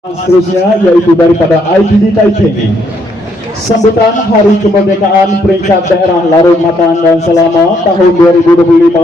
Seterusnya yaitu daripada IPD Taiping. Sambutan Hari Kemerdekaan peringkat daerah Larung Matan dan Selama tahun 2025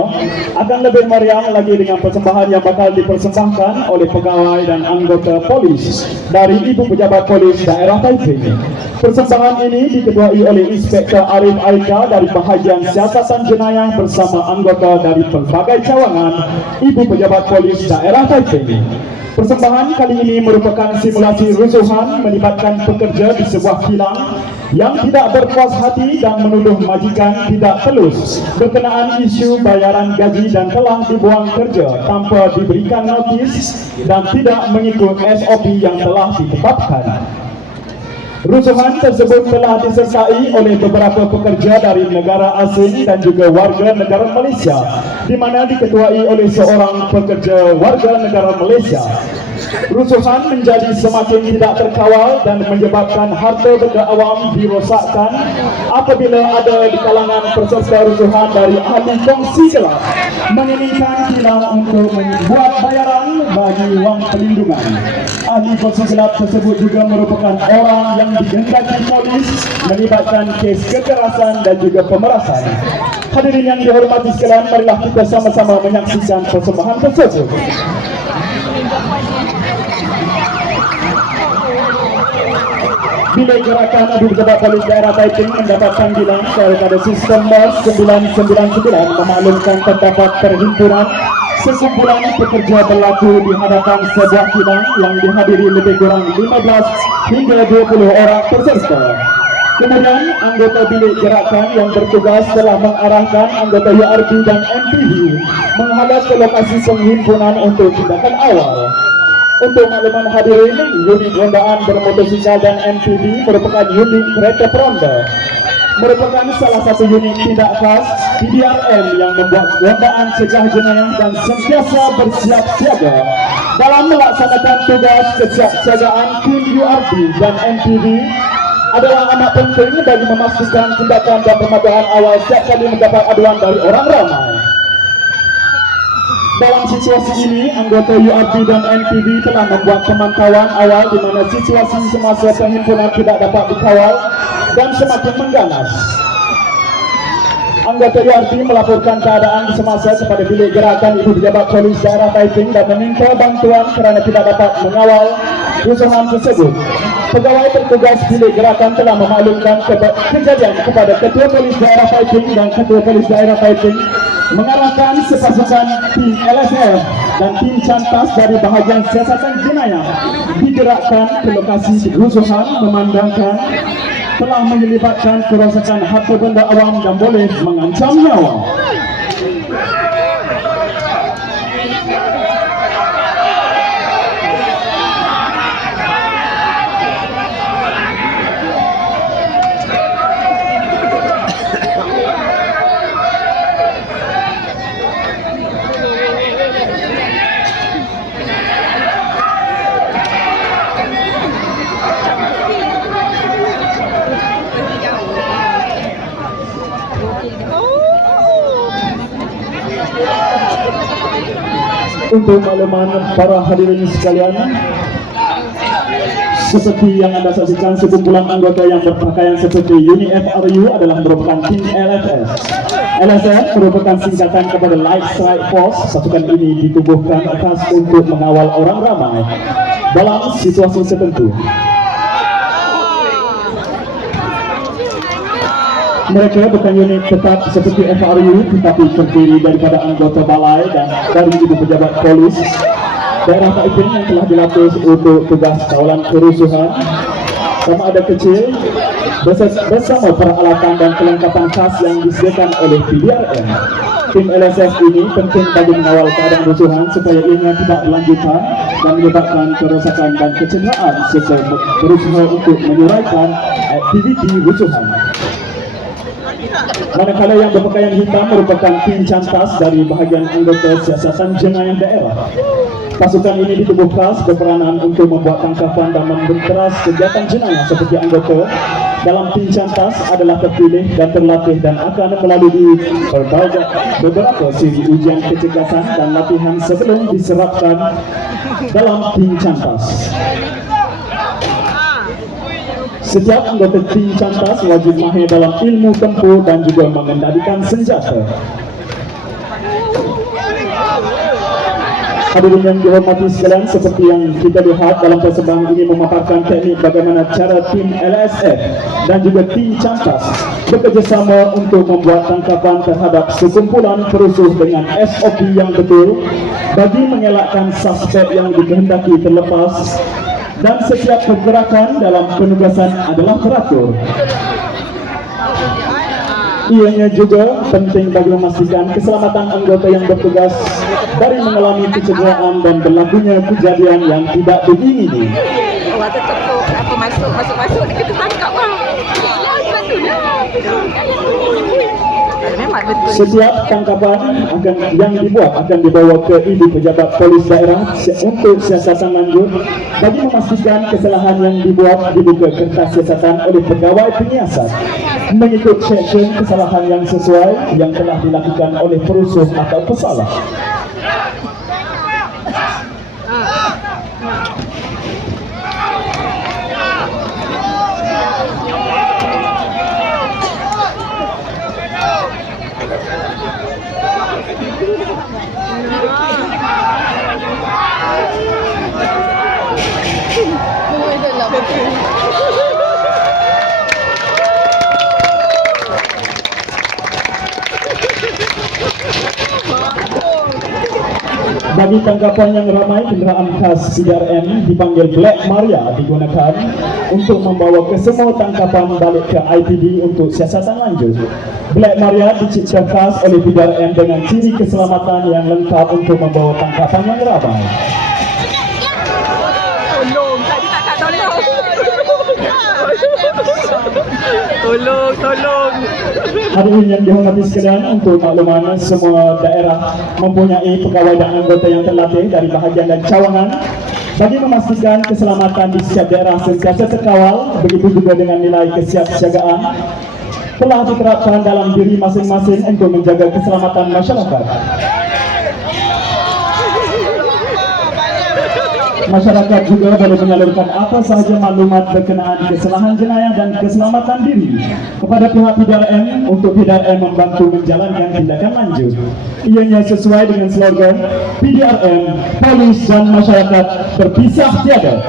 akan lebih meriah lagi dengan persembahan yang bakal dipersembahkan oleh pegawai dan anggota polis dari Ibu Pejabat Polis Daerah Taiping. Persembahan ini diketuai oleh Inspektor Arif Aika dari Bahagian Siasatan Jenayah bersama anggota dari pelbagai cawangan Ibu Pejabat Polis Daerah Taiping. Persembahan kali ini merupakan simulasi rusuhan melibatkan pekerja di sebuah kilang yang tidak berpuas hati dan menuduh majikan tidak telus berkenaan isu bayaran gaji dan telah dibuang kerja tanpa diberikan notis dan tidak mengikut SOP yang telah ditetapkan. Rusuhan tersebut telah disertai oleh beberapa pekerja dari negara asing dan juga warga negara Malaysia, di mana diketuai oleh seorang pekerja warga negara Malaysia. Rusuhan menjadi semakin tidak terkawal dan menyebabkan harta benda awam dirosakkan apabila ada di kalangan peserta rusuhan dari ahli kongsi gelap menginginkan kilang untuk membuat bayaran bagi wang pelindungan. Ahli kongsi gelap tersebut juga merupakan orang yang digendaki polis melibatkan kes kekerasan dan juga pemerasan. Hadirin yang dihormati sekalian, marilah kita sama-sama menyaksikan persembahan tersebut. Bilik Gerakan Ibu Pejabat Polis Daerah Taiping mendapat panggilan daripada sistem MOS 999 memaklumkan terdapat perhimpunan sekumpulan pekerja berlaku di hadapan sebuah kilang yang dihadiri lebih kurang 15 hingga 20 orang peserta. Kemudian anggota bilik gerakan yang bertugas telah mengarahkan anggota URB dan MPV menghadap ke lokasi penghimpunan untuk tindakan awal. Untuk makluman hadirin, unit rondaan bermotosikal dan MPV merupakan unit kereta peronda. Merupakan salah satu unit tindak khas PDRM yang membuat rondaan cegah jenayah dan sentiasa bersiap siaga dalam melaksanakan tugas kesiapsiagaan tim URB dan MPV adalah amat penting bagi memastikan tindakan dan pemadaman awal setiap kali mendapat aduan dari orang ramai. Dalam situasi ini, anggota URB dan NPB telah membuat pemantauan awal di mana situasi semasa penghimpunan tidak dapat dikawal dan semakin mengganas. Anggota URB melaporkan keadaan semasa kepada bilik gerakan Ibu Pejabat Polis Daerah Taiping dan meminta bantuan kerana tidak dapat mengawal rusuhan tersebut. Pegawai bertugas bilik gerakan telah memaklumkan kejadian kepada Ketua Polis Daerah Taiping dan Ketua Polis Daerah Taiping mengarahkan sepasukan tim LSF dan tim cantas dari bahagian siasatan jenayah digerakkan ke lokasi rusuhan memandangkan telah menyelibatkan kerosakan harta benda awam dan boleh mengancam nyawa. Untuk makluman para hadirin sekalian, seperti yang anda saksikan, sekumpulan anggota yang berpakaian seperti unit FRU adalah merupakan tim LSF. LSF merupakan singkatan kepada Light Strike Force. Pasukan ini ditubuhkan khas untuk mengawal orang ramai dalam situasi tertentu. Mereka bukan unit tetap seperti FRU, tetapi terdiri daripada anggota balai dan dari Ibu Pejabat Polis Daerah Taiping yang telah dilatih untuk tugas kawalan kerusuhan sama ada kecil bersama peralatan dan kelengkapan khas yang disediakan oleh PDRM. Tim LSF ini penting bagi mengawal keadaan rusuhan supaya ianya tidak berlanjutan dan menyebabkan kerosakan dan kecederaan serta berusaha untuk menyuraikan aktiviti rusuhan. Manakala yang berpakaian hitam merupakan tim cantas dari bahagian anggota siasatan jenayah daerah. Pasukan ini ditubuh khas berperanan untuk membuat tangkapan dan membenteras kegiatan jenayah seperti anggota dalam tim cantas adalah terpilih dan terlatih dan akan melalui beberapa siri ujian kecergasan dan latihan sebelum diserapkan dalam tim cantas. Setiap anggota tim Cantas wajib mahir dalam ilmu tempur dan juga mengendalikan senjata. Hadirin yang dihormati sekalian, seperti yang kita lihat dalam persembahan ini memaparkan teknik bagaimana cara tim LSF dan juga tim Cantas bekerjasama untuk membuat tangkapan terhadap sekumpulan perusuh dengan SOP yang betul bagi mengelakkan suspek yang dikehendaki terlepas, dan setiap pergerakan dalam penugasan adalah teratur. Ianya juga penting bagi memastikan keselamatan anggota yang bertugas dari mengalami kecederaan dan berlakunya kejadian yang tidak diingini. Waktu tepuk apa masuk kita tangkap bang. Setiap tangkapan yang dibuat akan dibawa ke ibu pejabat polis daerah untuk siasatan lanjut bagi memastikan kesalahan yang dibuat dibuka kertas siasatan oleh pegawai penyiasat mengikut section kesalahan yang sesuai yang telah dilakukan oleh perusuh atau pesalah. Bagi tangkapan yang ramai, kenderaan khas PDRM dipanggil Black Maria digunakan untuk membawa ke semua tangkapan balik ke IPD untuk siasatan lanjut. Black Maria dicipta khas oleh PDRM dengan ciri keselamatan yang lengkap untuk membawa tangkapan yang ramai. Tolong. Hadirin yang dihormati sekalian, untuk makluman semua daerah mempunyai pegawai dan anggota yang terlatih dari bahagian dan cawangan bagi memastikan keselamatan di setiap daerah sentiasa terkawal. Begitu juga dengan nilai kesiapsiagaan telah diterapkan dalam diri masing-masing untuk menjaga keselamatan masyarakat. Masyarakat juga boleh menyalurkan apa sahaja maklumat berkenaan kesalahan jenayah dan keselamatan diri kepada pihak PDRM untuk PDRM membantu menjalankan tindakan lanjut. Ianya sesuai dengan slogan PDRM, Polis dan Masyarakat Berpisah Tiada.